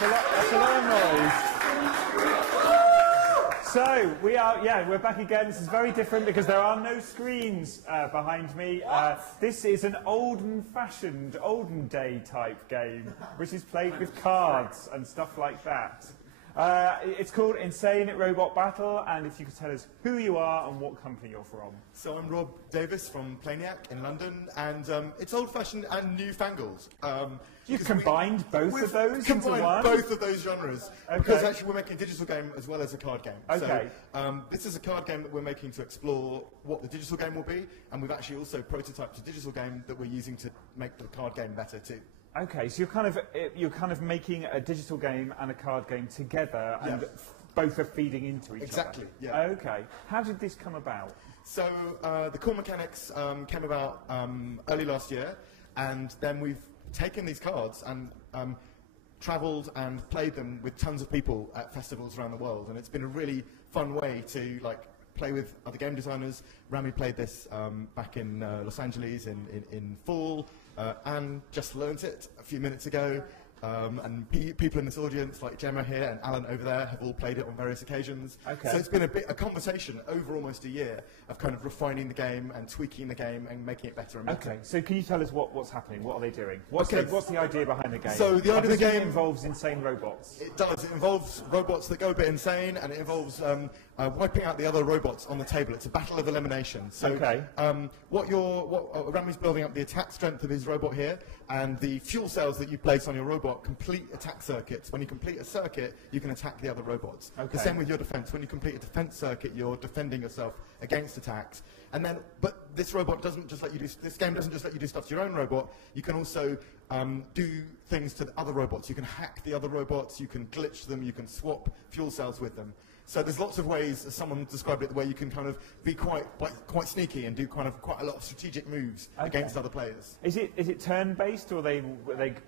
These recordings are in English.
That's a lot of noise. So, we're back again. This is very different because there are no screens behind me. This is an olden-fashioned, olden-day type game, which is played with cards and stuff like that. It's called Insane Robot Battle, and if you could tell us who you are and what company you're from. So I'm Rob Davis from Playniac in London, and it's old-fashioned and newfangled. You've combined both of those into one? Combined both of those genres, because actually we're making a digital game as well as a card game. Okay. So this is a card game that we're making to explore what the digital game will be, and we've actually also prototyped a digital game that we're using to make the card game better too. Okay, so you're kind of making a digital game and a card game together, and both are feeding into each other. Exactly. Yeah. Okay. How did this come about? So the core mechanics came about early last year, and then we've taken these cards and travelled and played them with tons of people at festivals around the world, and it's been a really fun way to play with other game designers. Rami played this back in Los Angeles in fall. Anne just learnt it a few minutes ago, and people in this audience, like Gemma here and Alan over there, have all played it on various occasions. Okay. So it's been a conversation over almost a year of kind of refining the game and tweaking the game and making it better and better. Okay, so can you tell us what's happening? What are they doing? What's the idea behind the game? So the idea of the game involves insane robots. It does. It involves robots that go a bit insane, and it involves wiping out the other robots on the table. It's a battle of elimination. So what Rami's building up the attack strength of his robot here, and the fuel cells that you place on your robot complete attack circuits. When you complete a circuit, you can attack the other robots. Okay. The same with your defense. When you complete a defense circuit, you're defending yourself against attacks. And then, but this robot doesn't just let you do. This game doesn't just let you do stuff to your own robot. You can also do things to the other robots. You can hack the other robots. You can glitch them. You can swap fuel cells with them. So there's lots of ways, as someone described it, where you can kind of be quite sneaky and do quite a lot of strategic moves against other players. Is it turn-based, or are they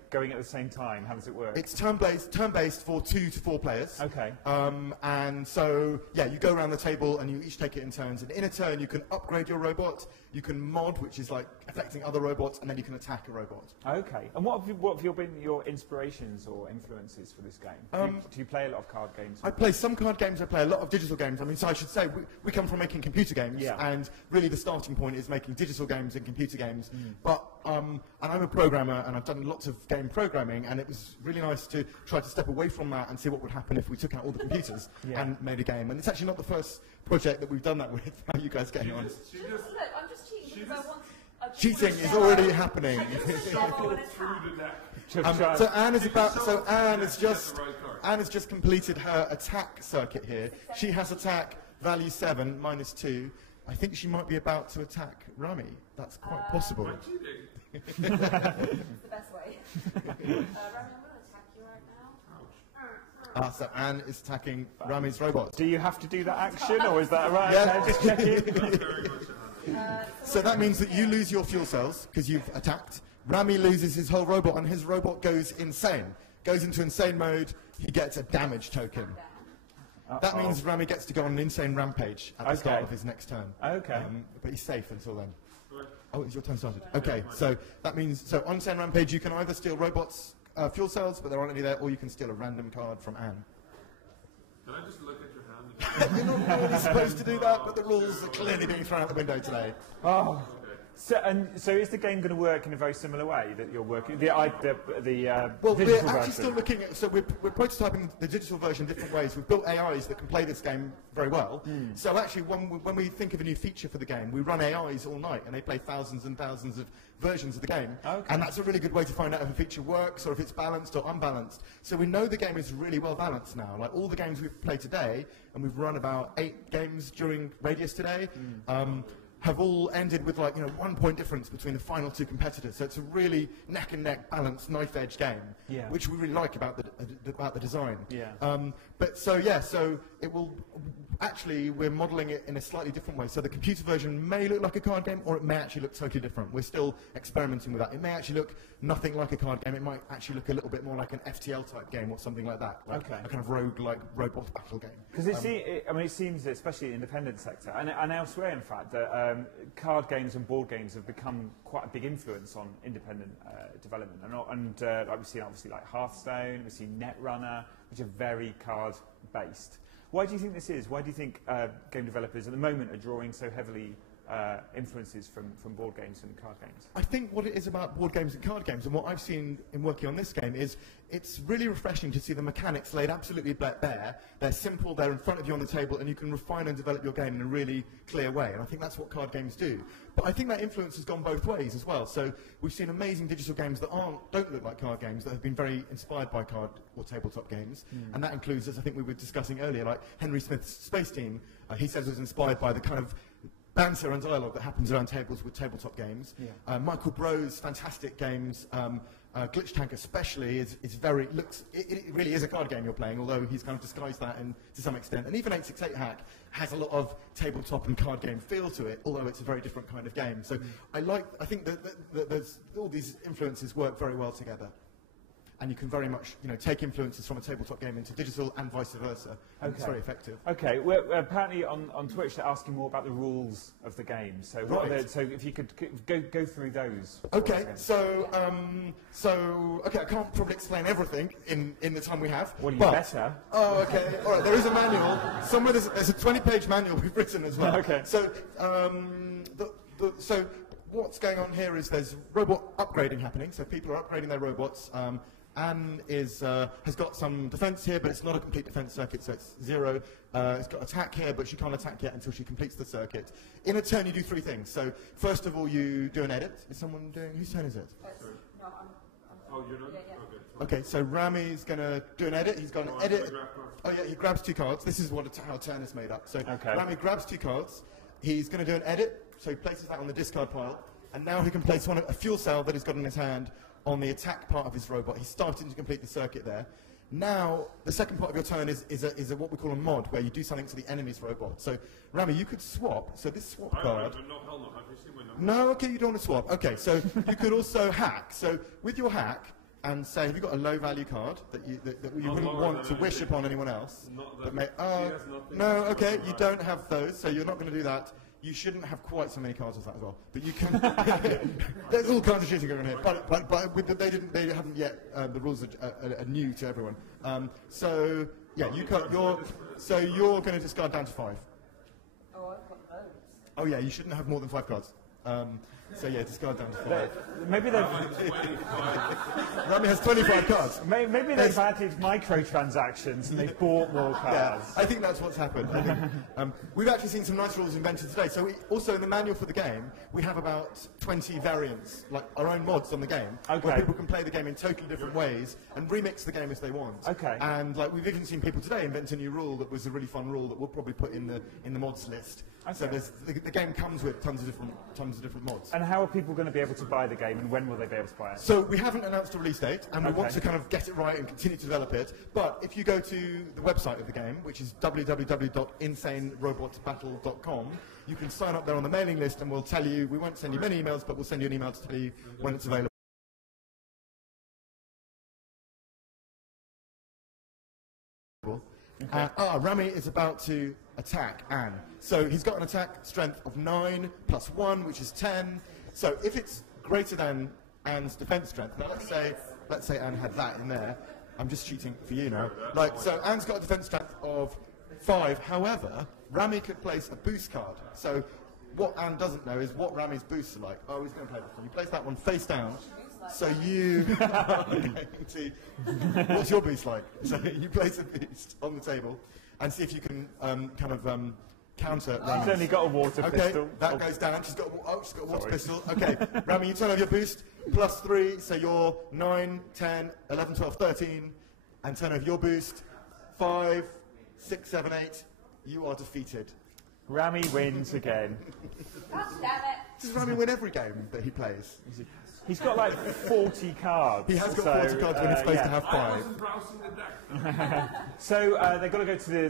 going at the same time? How does it work? It's turn-based for 2 to 4 players. Okay. And so, you go around the table and you each take it in turns. And in a turn, you can upgrade your robot, you can mod, which is like affecting other robots, and then you can attack a robot. Okay. And what have been your inspirations or influences for this game? Do you play a lot of card games? I play some card games. I play a lot of digital games. I mean, so I should say we come from making computer games, and really the starting point is making digital games and computer games. But and I'm a programmer, and I've done lots of game programming, and it was really nice to try to step away from that and see what would happen if we took out all the computers and made a game. And it's actually not the first project that we've done that with. How are you guys getting on? Look, I'm just cheating because I want. Cheating is already happening. So Anne has just completed her attack circuit here. She has attack value 7 -2. I think she might be about to attack Rami. That's quite possible. It's the best way. Rami, I'm going to attack you right now. So Anne is attacking Rami's robot. Do you have to do that action, or is that right? Yeah. Just checking. So that means that you lose your fuel cells because you've attacked. Rami loses his whole robot, and his robot goes insane. Goes into insane mode. He gets a damage token. That means Rami gets to go on an insane rampage at the start of his next turn. Okay. But he's safe until then. Oh, it's your turn started. Okay, so that means, on insane rampage, you can either steal robots' fuel cells, but there aren't any there, or you can steal a random card from Anne. Can I just look at your hand? You're not really supposed to do that, but the rules are clearly being thrown out the window today. Oh. So is the game going to work in a very similar way that you're working? Well, we're actually still looking at. So we're prototyping the digital version different ways. We've built AIs that can play this game very well. So actually, when we think of a new feature for the game, we run AIs all night, and they play thousands and thousands of versions of the game. And that's a really good way to find out if a feature works or if it's balanced or unbalanced. So we know the game is really well balanced now. Like all the games we've played today, and we've run about 8 games during Radius today. Have all ended with 1 point difference between the final 2 competitors. So it's a really neck and neck balanced knife edge game, which we really like about the design. Yeah. So it will, actually we're modelling it in a slightly different way. So the computer version may look like a card game, or it may actually look totally different. We're still experimenting with that. It may actually look nothing like a card game. It might actually look a little bit more like an FTL type game or something like that, like a kind of rogue-like robot battle game. Because it seems, especially in the independent sector, and elsewhere in fact, that card games and board games have become quite a big influence on independent development. And like we've seen obviously like Hearthstone, we've seen Netrunner, which are very card-based. Why do you think this is? Why do you think game developers at the moment are drawing so heavily influences from board games and card games? I think what it is about board games and card games, and what I've seen in working on this game, is it's really refreshing to see the mechanics laid absolutely bare. They're simple, they're in front of you on the table, and you can refine and develop your game in a really clear way. And I think that's what card games do. But I think that influence has gone both ways as well. So we've seen amazing digital games that don't look like card games, that have been very inspired by card or tabletop games. And that includes, as I think we were discussing earlier, like Henry Smith's Space Team. He says was inspired by the kind of banter and dialogue that happens around tables with tabletop games. Michael Bro's fantastic games, Glitch Tank especially, it really is a card game you're playing, although he's kind of disguised that to some extent. And even 868 Hack has a lot of tabletop and card game feel to it, although it's a very different kind of game. So I think that there's all these influences work very well together. And you can very much, take influences from a tabletop game into digital and vice versa. And it's very effective. Okay, well, apparently on Twitch they're asking more about the rules of the game. So, so if you could go through those. Okay, okay, I can't probably explain everything in the time we have. Well, you better. Oh, okay. All right, there is a manual. Somewhere there's a 20-page manual we've written as well. Okay. So, so what's going on here is there's robot upgrading happening. So people are upgrading their robots. Anne has got some defense here, but it's not a complete defense circuit, so it's 0. It's got attack here, but she can't attack yet until she completes the circuit. In a turn, you do 3 things. So first of all, you do an edit. Is someone doing? Whose turn is it? No, Oh, you're done? Yeah. Okay, so Rami's going to do an edit. He's got an edit. Oh, yeah, he grabs 2 cards. This is how a turn is made up. So Rami grabs 2 cards. He's going to do an edit, so he places that on the discard pile. And now he can place a fuel cell that he's got in his hand on the attack part of his robot. He's starting to complete the circuit there. Now, the second part of your turn is what we call a mod, where you do something to the enemy's robot. So, Rami, you could swap. So this swap card... No, hell no. Have you seen my number? No, okay, you don't want to swap. Okay, so you could also hack. So with your hack, and say, have you got a low-value card that you wouldn't want to wish upon anyone else? No, okay, you don't have those, so you're not going to do that. You shouldn't have quite so many cards as that as well, but you can. There's all kinds of cheating going on here, but they haven't yet. The rules are new to everyone. So yeah, you're going to discard down to 5. Oh, I've got loads. Oh yeah, you shouldn't have more than 5 cards. So yeah, discard down to 5. Maybe they've... Rami has 25 cards. Maybe they've added microtransactions and they've bought more cards. Yeah, I think that's what's happened. I think, we've actually seen some nice rules invented today. So also in the manual for the game, we have about 20 variants, like our own mods on the game, where people can play the game in totally different ways and remix the game as they want. Okay. And like we've even seen people today invent a new rule that was a really fun rule that we'll probably put in the mods list. Okay. So the game comes with tons of different mods. And how are people going to be able to buy the game, and when will they be able to buy it? So we haven't announced a release date, and we want to kind of get it right and continue to develop it. But if you go to the website of the game, which is www.insanerobotbattle.com, you can sign up there on the mailing list, and we'll tell you. We won't send you many emails, but we'll send you an email to tell you when it's available. Rami is about to attack Anne. So he's got an attack strength of 9 plus 1, which is 10. So if it's greater than Anne's defense strength, now let's say Anne had that in there. I'm just cheating for you now. So Anne's got a defense strength of 5. However, Rami could place a boost card. So what Anne doesn't know is what Rami's boosts are like. Oh, he's going to play this one. You place that one face down. So you... What's your boost like? So you place a boost on the table and see if you can counter Rami's. She's only got a water pistol. That goes down. She's got a water pistol. Okay, Rami, you turn over your boost. Plus 3, so you're 9, 10, 11, 12, 13. And turn over your boost. 5, 6, 7, 8. You are defeated. Rami wins again. God damn it. Does Rami win every game that he plays? He's got like 40 cards. He has got 40 cards when he's supposed to have I 5. wasn't browsing the deck. So they've got to go to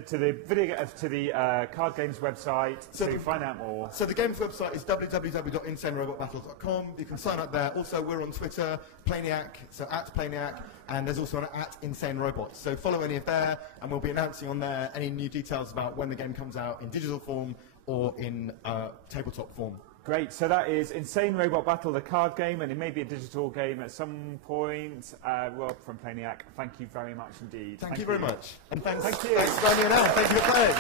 the card games website to find out more. So the games website is www.insanerobotbattles.com. You can sign up there. Also, we're on Twitter, Playniac, so @Playniac, and there's also an @InsaneRobots. So follow any of there, and we'll be announcing on there any new details about when the game comes out in digital form or in tabletop form. Great, so that is Insane Robot Battle, the card game, and it may be a digital game at some point. Rob from Playniac, thank you very much indeed. Thank you very much. And thanks, Thank you. Thanks, Rami and Anne. Thank you for playing.